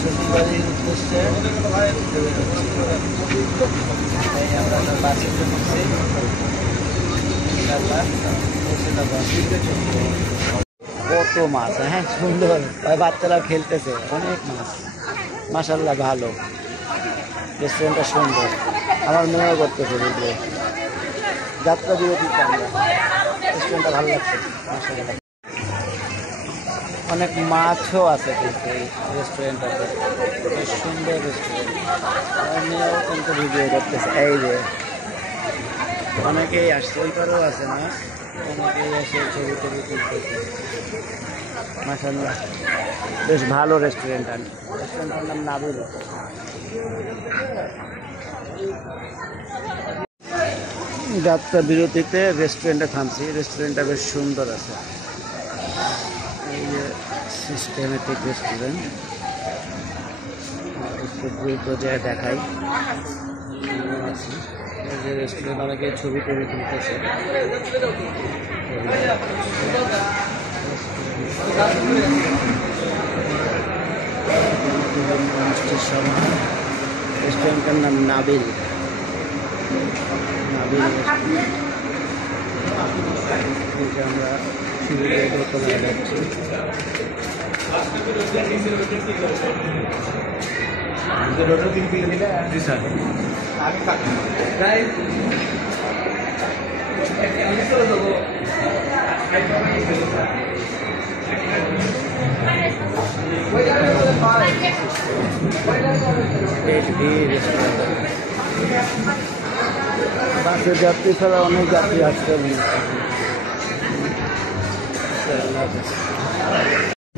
শ্বশুরবাড়ির উদ্দেশ্যে আমরা বাসে চলছি। কত মাছ, হ্যাঁ সুন্দর, বাচ্চারা খেলতেছে, অনেক মাছ, মাশাআল্লাহ ভালো, রেস্টুরেন্টটা সুন্দর। আমার মেয়েও করতেছে ভিডিও, যাত্রা বিরতিতে আমরা, রেস্টুরেন্টটা ভালো লাগছে মাশাআল্লাহ। অনেক মাছও আছে কিন্তু এই রেস্টুরেন্টটাতে, বেশ সুন্দর রেস্টুরেন্ট। আমার মেয়েও কিন্তু ভিডিও করতেছে, এই যে অনেকেই আসছে, ওই পারেও আছে মাছ, অনেকেই এসে ছবি টবি তুলতেছে মাশাআল্লাহ। বেশ ভালো রেস্টুরেন্টটার নাম নাবিল। যাত্রা বিরতিতে রেস্টুরেন্টে থামছি, রেস্টুরেন্টটা বেশ সুন্দর আছে। এই যে সিস্টেমেটিক রেস্টুরেন্ট, একটু দ্রুত যায় দেখাই আছে। এই যে রেস্টুরেন্ট, অনেকে ছবি টবি তুলতেছে। রেস্টুরেন্টের নাম নাবিল। নাবিল আমরা দোতলায় যাচ্ছি। বাসের যাত্রী ছাড়া অনেক যাত্রী আসছে।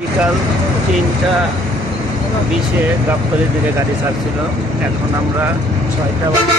বিকাল 3:20 গাবতলীর দিকে গাড়ি ছাড়ছিল, এখন আমরা 6টা বাজে